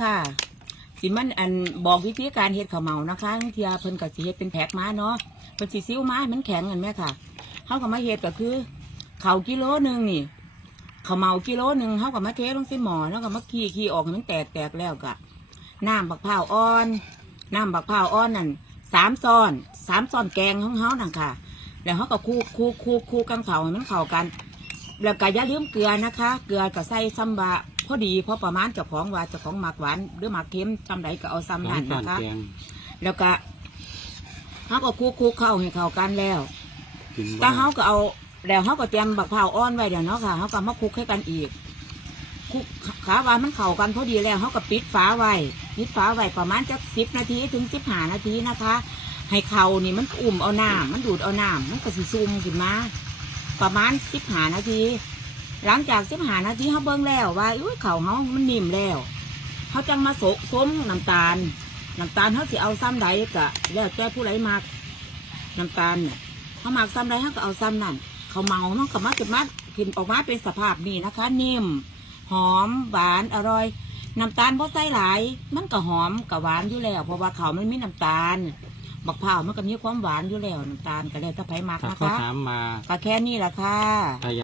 ค่ะ สิมันอันบอกวิธีการเฮ็ดข้าวเหมานะคะเทียเพิ่นก็สิเฮ็ดเป็นแพ็คมาเนาะเพิ่นสิซิ้วมาให้มันแข็งกันแม่ค่ะเฮาก็มาเฮ็ดก็คือข้าวกิโลหนึ่งนี่ข้าวเหมากิโลหนึ่งเฮาก็มาเทลงใส่หม้อแล้วก็มาขี้ขี้ออกมันแตกแตกแล้วก็น้ำบักพร้าวอ่อนน้ำบักพร้าวอ่อนนั่นสามซ้อนสามซ้อนแกงของเฮานั่นค่ะ แล้วเฮาก็คลุกคลุกคลุกคลุกกันเข้าให้มันเข้ากัน แล้วก็อย่าลืมเกลือนะคะ เกลือก็ใส่ซ้ำบะ อดีพอประมาณเจ้าของว่าเจ้าของหมักหวานหรือหมักเค็มจำใดก็เอาซ้ำนั่นนะคะแกงแล้วก็เขาก็คลุกคลุกเข้าให้เข้ากันแล้วกินแต่เขาก็เอาแล้วเขาก็เตรียมบักเผาวอ่อนไว้เดี๋ยวเนาะค่ะเขาก็มาคลุกให้กันอีกคลุกขาว่ามันเข้ากันพอดีแล้วเขาก็ปิดฝาไว้ปิดฝาไว้ประมาณจักสิบนาทีถึงสิบห้านาทีนะคะ ให้เขานี่มันอุ่มเอาน้ำมันดูดเอาน้ำมันก็สิซุ่มขึ้นมาประมาณสิบห้านาที หลังจากสิบห้านาทีเขาเบิ่งแล้วว่าอุ้ยเขาเขามันนิ่มแล้วเขาจังมาโสกส้มน้ำตาลน้ำตาลเขาสิเอาซ้ำใดก็แล้วแต่ผู้ใดมากน้ำตาลเนี่ยเขามากซ้ำใดเขาก็เอาซ้ำนั่นเขาเมามันก็มาเก็บมาขึ้นออกมาเป็นสภาพนี้นะคะ นิ่ม หอมหวานอร่อยน้ำตาลพอใส่หลาย มันก็หอมกับหวานอยู่แล้วเพราะว่าเขามันมีน้ำตาลบักเผาวมันก็มีความหวานอยู่แล้วน้ำตาลก็แล้วแต่ไผมากถ้านะเขาคะถามมาก็แค่นี้แหละค่ะถ้า